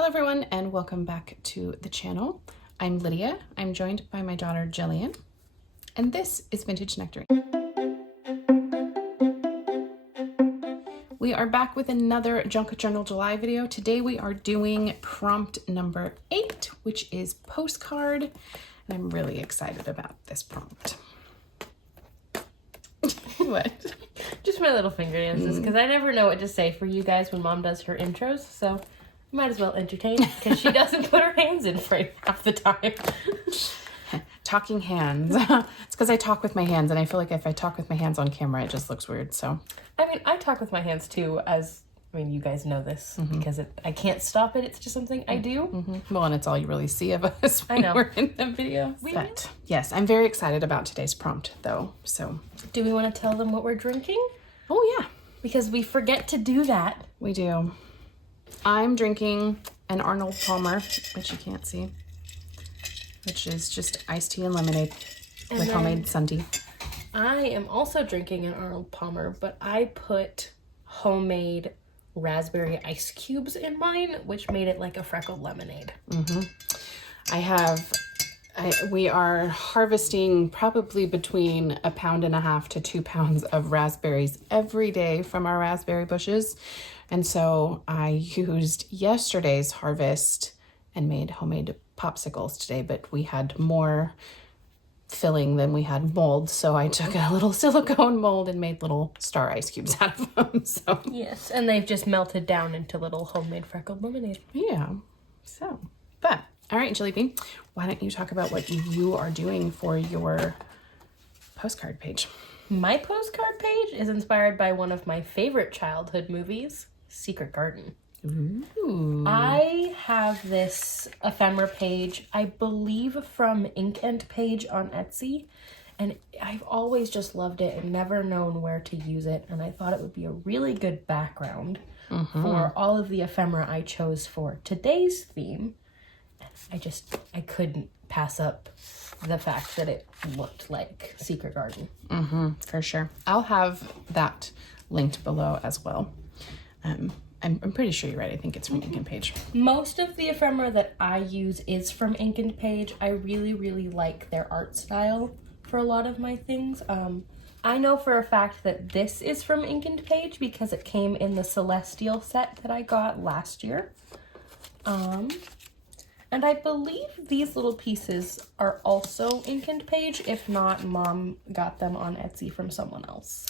Hello everyone and welcome back to the channel. I'm Lydia. I'm joined by my daughter Jillian, and this is Vintage Nectarine. We are back with another Junk Journal July video. Today we are doing prompt number 8, which is postcard, and I'm really excited about this prompt. What? Just my little finger dances, because I never know what to say for you guys when Mom does her intros, so might as well entertain, because she doesn't put her hands in frame half the time. Talking hands. It's because I talk with my hands, and I feel like if I talk with my hands on camera, it just looks weird, so. I mean, I talk with my hands too, you guys know this, because I can't stop it. It's just something I do. Well, and it's all you really see of us when we're in the video. But yes, I'm very excited about today's prompt, though, so. Do we want to tell them what we're drinking? Oh, yeah. Because we forget to do that. We do. I'm drinking an Arnold Palmer, which you can't see, which is just iced tea and lemonade with homemade sun tea. I am also drinking an Arnold Palmer, but I put homemade raspberry ice cubes in mine, which made it like a freckled lemonade. We are harvesting probably between 1.5 pounds to 2 pounds of raspberries every day from our raspberry bushes. And so I used yesterday's harvest and made homemade popsicles today, but we had more filling than we had mold. So I took a little silicone mold and made little star ice cubes out of them. So yes, and they've just melted down into little homemade freckled lemonade. Yeah. So, but all right, Jilly Bean, why don't you talk about what you are doing for your postcard page? My postcard page is inspired by one of my favorite childhood movies, Secret Garden. Ooh. I have this ephemera page, I believe from Ink and Page on Etsy, and I've always just loved it and never known where to use it, and I thought it would be a really good background for all of the ephemera I chose for today's theme. I couldn't pass up the fact that it looked like Secret Garden. For sure. I'll have that linked below as well. I'm pretty sure you're right. I think it's from Ink and Page. Most of the ephemera that I use is from Ink and Page. I really, really like their art style for a lot of my things. I know for a fact that this is from Ink and Page because it came in the Celestial set that I got last year. And I believe these little pieces are also Ink and Page. If not, Mom got them on Etsy from someone else.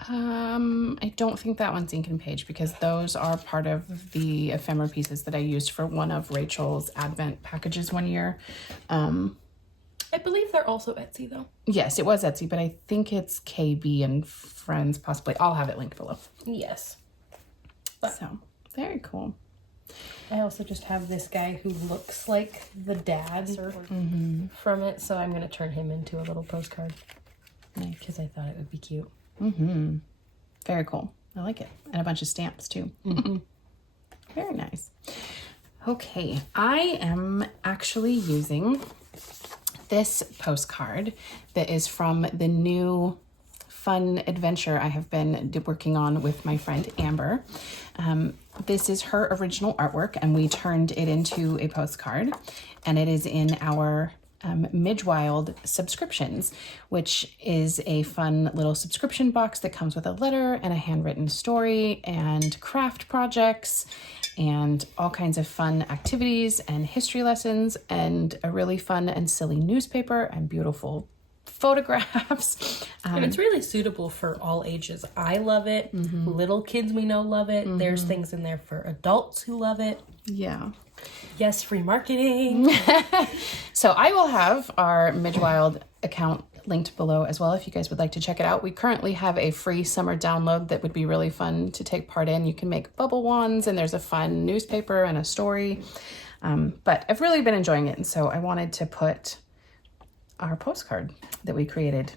I don't think that one's Ink and Page because those are part of the ephemera pieces that I used for one of Rachel's Advent packages one year. I believe they're also Etsy though. Yes, it was Etsy, but I think it's KB and Friends possibly. I'll have it linked below. Yes. So, very cool. I also just have this guy who looks like the dad from it, so I'm going to turn him into a little postcard. Nice. Because I thought it would be cute. Very cool. I like it. And a bunch of stamps too. Very nice. Okay, I am actually using this postcard that is from the new fun adventure I have been working on with my friend Amber. This is her original artwork and we turned it into a postcard, and it is in our Midwild subscriptions, which is a fun little subscription box that comes with a letter and a handwritten story and craft projects and all kinds of fun activities and history lessons and a really fun and silly newspaper and beautiful photographs. And it's really suitable for all ages. I love it. Little kids we know love it. There's things in there for adults who love it. Yeah. Yes, free marketing. So I will have our Midwild account linked below as well if you guys would like to check it out. We currently have a free summer download that would be really fun to take part in. You can make bubble wands and there's a fun newspaper and a story. But I've really been enjoying it, and so I wanted to put our postcard that we created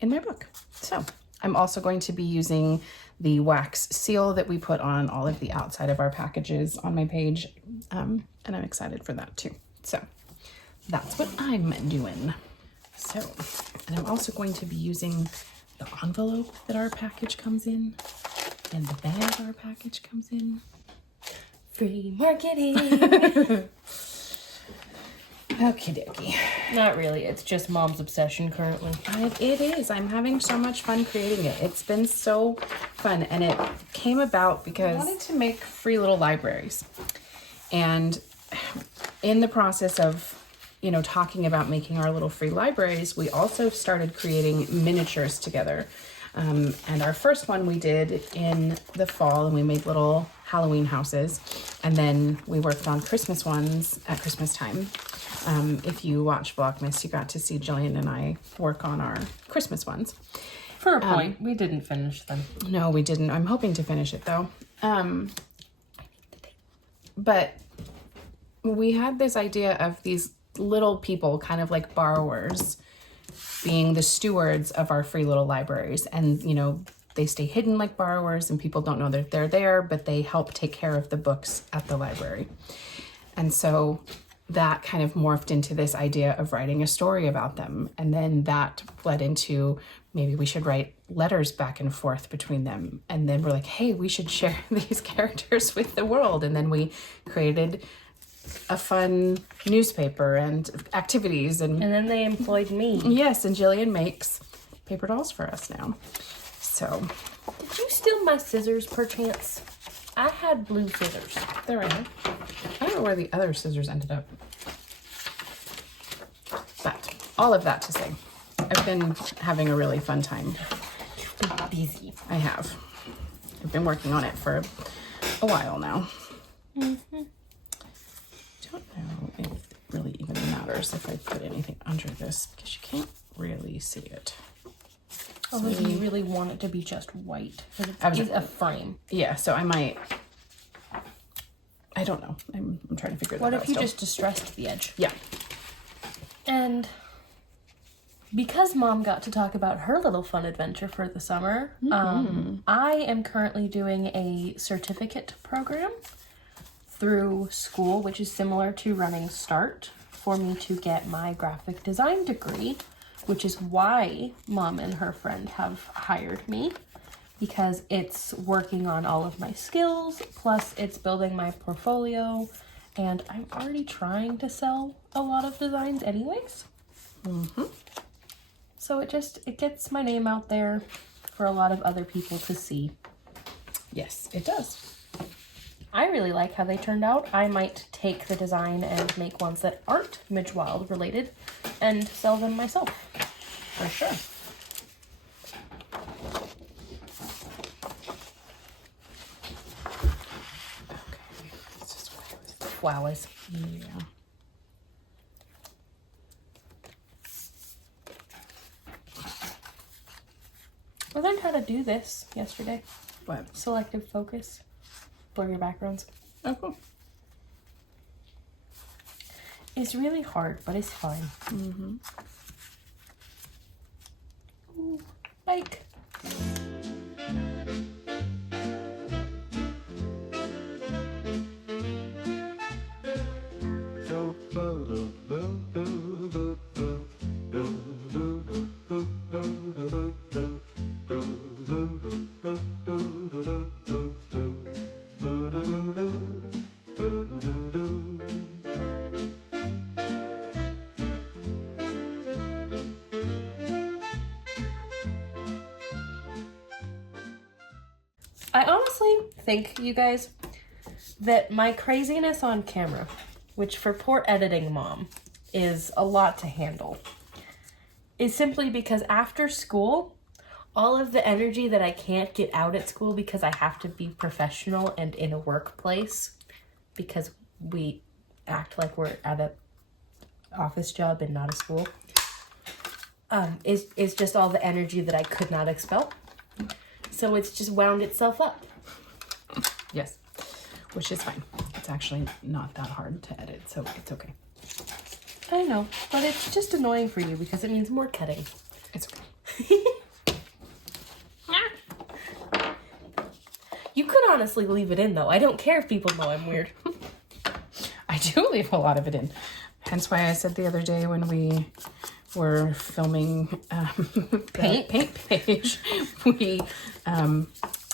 in my book. So I'm also going to be using the wax seal that we put on all of the outside of our packages on my page. And I'm excited for that too. So that's what I'm doing. So, and I'm also going to be using the envelope that our package comes in and the bag our package comes in. Free marketing. Okie dokie. Not really. It's just Mom's obsession currently. It is. I'm having so much fun creating it. It's been so fun. And it came about because I wanted to make free little libraries. And in the process of, you know, talking about making our little free libraries, we also started creating miniatures together. And our first one we did in the fall, and we made little Halloween houses. And then we worked on Christmas ones at Christmas time. If you watch Vlogmas, you got to see Jillian and I work on our Christmas ones. For a point, we didn't finish them. No, we didn't. I'm hoping to finish it though. But we had this idea of these little people, kind of like borrowers, being the stewards of our free little libraries. And, you know, they stay hidden like borrowers and people don't know that they're there, but they help take care of the books at the library. And so that kind of morphed into this idea of writing a story about them. And then that led into maybe we should write letters back and forth between them. And then we're like, hey, we should share these characters with the world. And then we created a fun newspaper and activities. And then they employed me. Yes, and Jillian makes paper dolls for us now. So. Did you steal my scissors, perchance? I had blue scissors. They're right here. I don't know where the other scissors ended up. But all of that to say, I've been having a really fun time. You've been busy. I have. I've been working on it for a while now. Mm-hmm. Don't know if it really even matters if I put anything under this because you can't really see it. Although you really want it to be just white. Because it's a frame. Yeah, so I might... I don't know. I'm trying to figure that out. What if you just distressed the edge? Yeah. And because Mom got to talk about her little fun adventure for the summer, I am currently doing a certificate program through school, which is similar to running START, for me to get my graphic design degree, which is why Mom and her friend have hired me, because it's working on all of my skills, plus it's building my portfolio, and I'm already trying to sell a lot of designs anyways. Mm-hmm. So it gets my name out there for a lot of other people to see. Yes, it does. I really like how they turned out. I might take the design and make ones that aren't Midge Wild related and sell them myself. For sure. Okay, this is what I was... Flowers. Yeah. I learned how to do this yesterday. What? Selective focus. Blur your backgrounds. Oh, cool. It's really hard, but it's fine. Mm-hmm. Ooh, bike. I honestly think, you guys, that my craziness on camera, which for poor editing Mom is a lot to handle, is simply because after school, all of the energy that I can't get out at school because I have to be professional and in a workplace because we act like we're at an office job and not a school, is just all the energy that I could not expel. So it's just wound itself up. Yes, which is fine. It's actually not that hard to edit, so it's okay. I know, but it's just annoying for you because it means more cutting. It's okay. You could honestly leave it in, though. I don't care if people know I'm weird. I do leave a lot of it in. Hence why I said the other day when we were filming paint page, we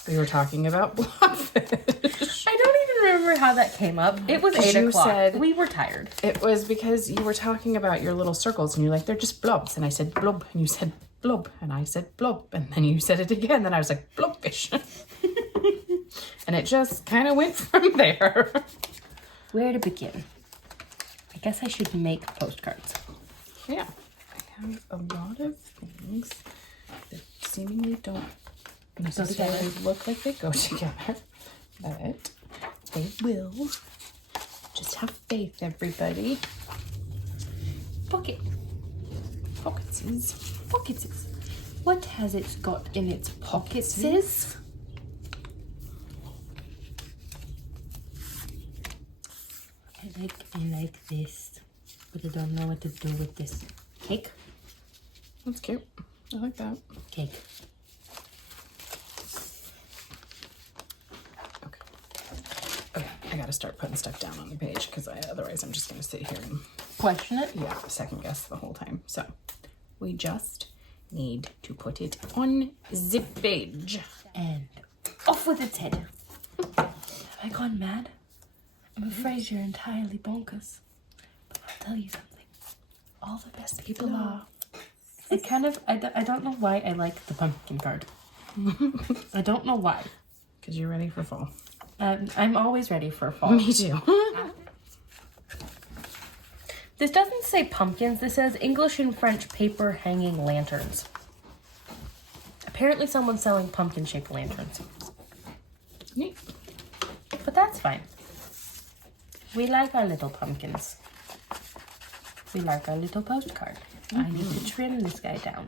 were talking about blobfish. I don't even remember how that came up. It was 8 o'clock. We were tired. It was because you were talking about your little circles and you're like, they're just blobs. And I said blob and you said blob and I said blob and then you said it again and I was like blobfish. And it just kind of went from there. Where to begin? I guess I should make postcards. Yeah. I have a lot of things that seemingly don't necessarily look like they go together. But they will. Just have faith, everybody. Pocket. Pocketses. Pocketses. What has it got in its pocketses? I like this, but I don't know what to do with this. Cake? That's cute. I like that. Cake. Okay, I gotta start putting stuff down on the page because otherwise I'm just gonna sit here and Question it? yeah, second guess the whole time. So we just need to put it on the page. And off with its head. Have I gone mad? I'm afraid you're entirely bonkers. But I'll tell you something. All the best people are. I don't know why I like the pumpkin card. I don't know why. Because you're ready for fall. I'm always ready for fall. Me too. This doesn't say pumpkins. This says English and French paper hanging lanterns. Apparently someone's selling pumpkin-shaped lanterns. Neat. But that's fine. We like our little pumpkins. We like our little postcard. I need to trim this guy down.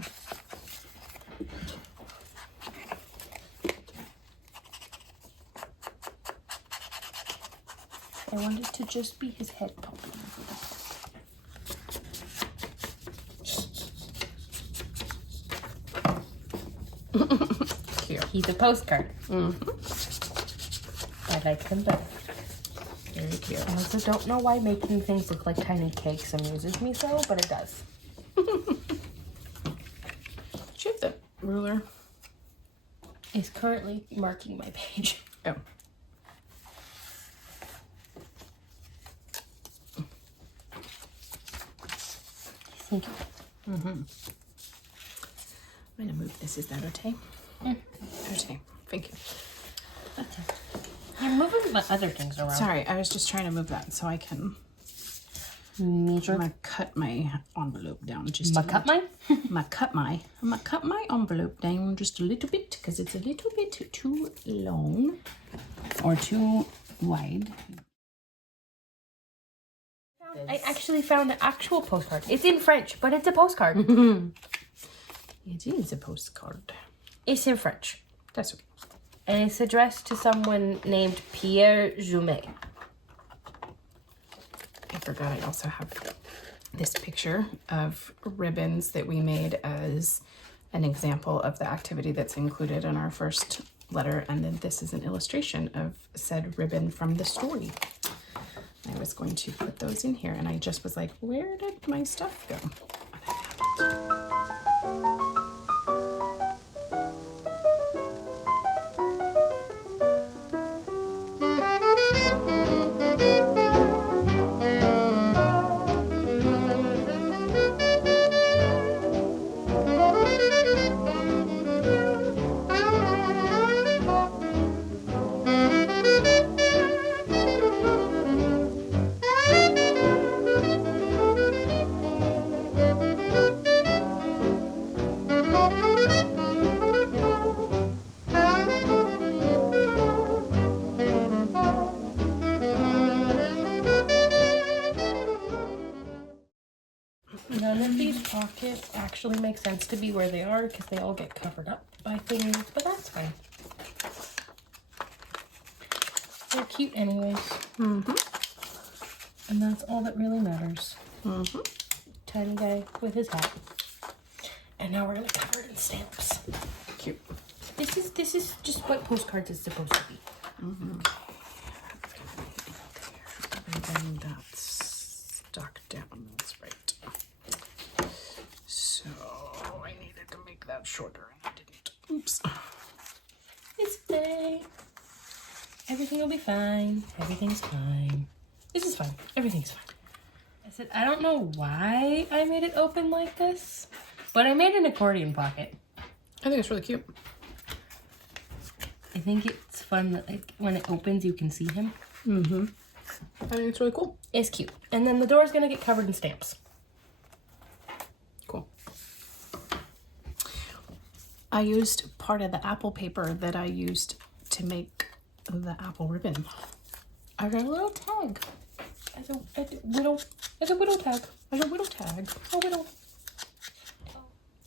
I want it to just be his head popping. Cute. He's a postcard. I like them both. Very cute. I also don't know why making things look like tiny cakes amuses me so, but it does. Do you have the ruler? It's currently marking my page. Oh. Thank you. I'm gonna move this. Is that okay? Okay. Thank you. Okay. You're moving my other things around. Sorry, I was just trying to move that so I can. Measure. I'm gonna cut my envelope down just. Cut my? I'm gonna cut my envelope down just a little bit because it's a little bit too long or too wide. I actually found an actual postcard. It's in French, but it's a postcard. It is a postcard. It's in French. That's okay. And it's addressed to someone named Pierre Jumet. I forgot I also have this picture of ribbons that we made as an example of the activity that's included in our first letter. And then this is an illustration of said ribbon from the story. I was going to put those in here and I just was like, where did my stuff go? And I found it. None of these pockets actually make sense to be where they are because they all get covered up by things, but that's fine. They're cute anyways. And that's all that really matters. Tiny guy with his hat. And now we're gonna cover it in stamps. Cute. This is just what postcards is supposed to be. And then that's stuck down. That's right. So I needed to make that shorter and I didn't. Oops. It's day. I Everything will be fine. Everything's fine. This is fine. Everything's fine. I said, I don't know why I made it open like this, but I made an accordion pocket. I think it's really cute. I think it's fun that like when it opens, you can see him. Mm-hmm. I think it's really cool. It's cute. And then the door's gonna get covered in stamps. Cool. I used part of the apple paper that I used to make the apple ribbon. I got a little tag. As a whittle tag. As a whittle tag. A whittle.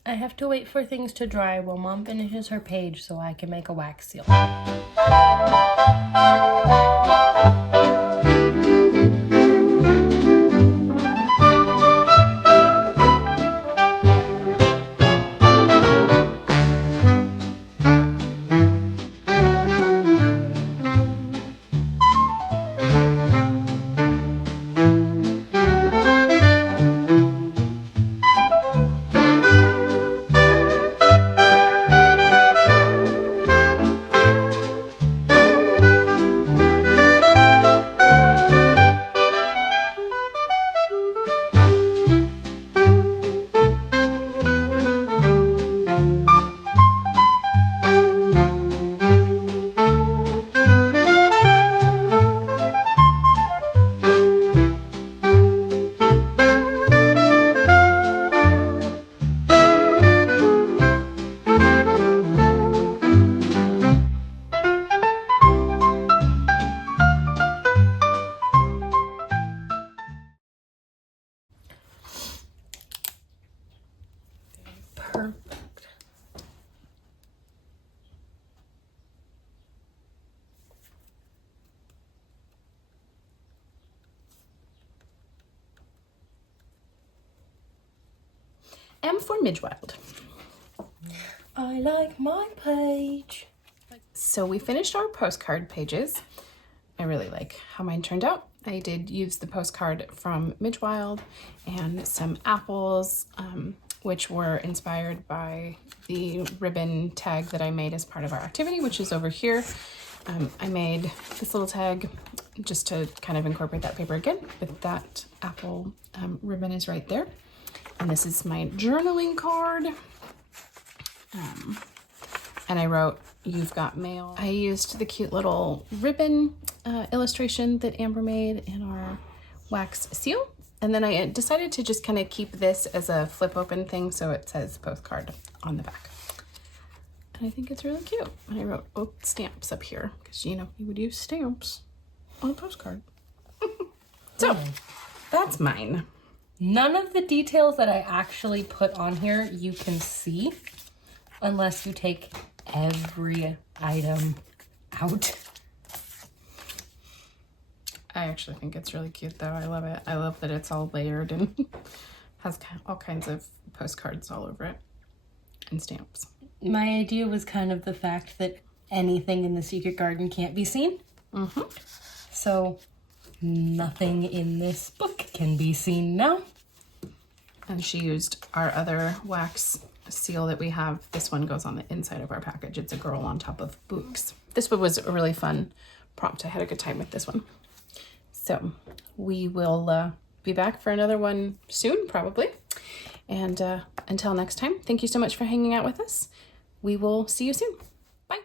I have to wait for things to dry while Mom finishes her page so I can make a wax seal. Perfect. M for Midgewild. I like my page. So we finished our postcard pages. I really like how mine turned out. I did use the postcard from Midgewild and some apples, which were inspired by the ribbon tag that I made as part of our activity, which is over here. I made this little tag just to kind of incorporate that paper again, but that apple ribbon is right there. And this is my journaling card. And I wrote, "You've got mail." I used the cute little ribbon illustration that Amber made in our wax seal. And then I decided to just kind of keep this as a flip open thing so it says postcard on the back. And I think it's really cute. And I wrote stamps up here because, you know, you would use stamps on a postcard. So that's mine. None of the details that I actually put on here you can see unless you take every item out. I actually think it's really cute though. I love it. I love that it's all layered and has all kinds of postcards all over it and stamps. My idea was kind of the fact that anything in the secret garden can't be seen. Mm-hmm. So nothing in this book can be seen now. And she used our other wax seal that we have. This one goes on the inside of our package. It's a girl on top of books. This one was a really fun prompt. I had a good time with this one. So we will be back for another one soon, probably. And until next time, thank you so much for hanging out with us. We will see you soon. Bye.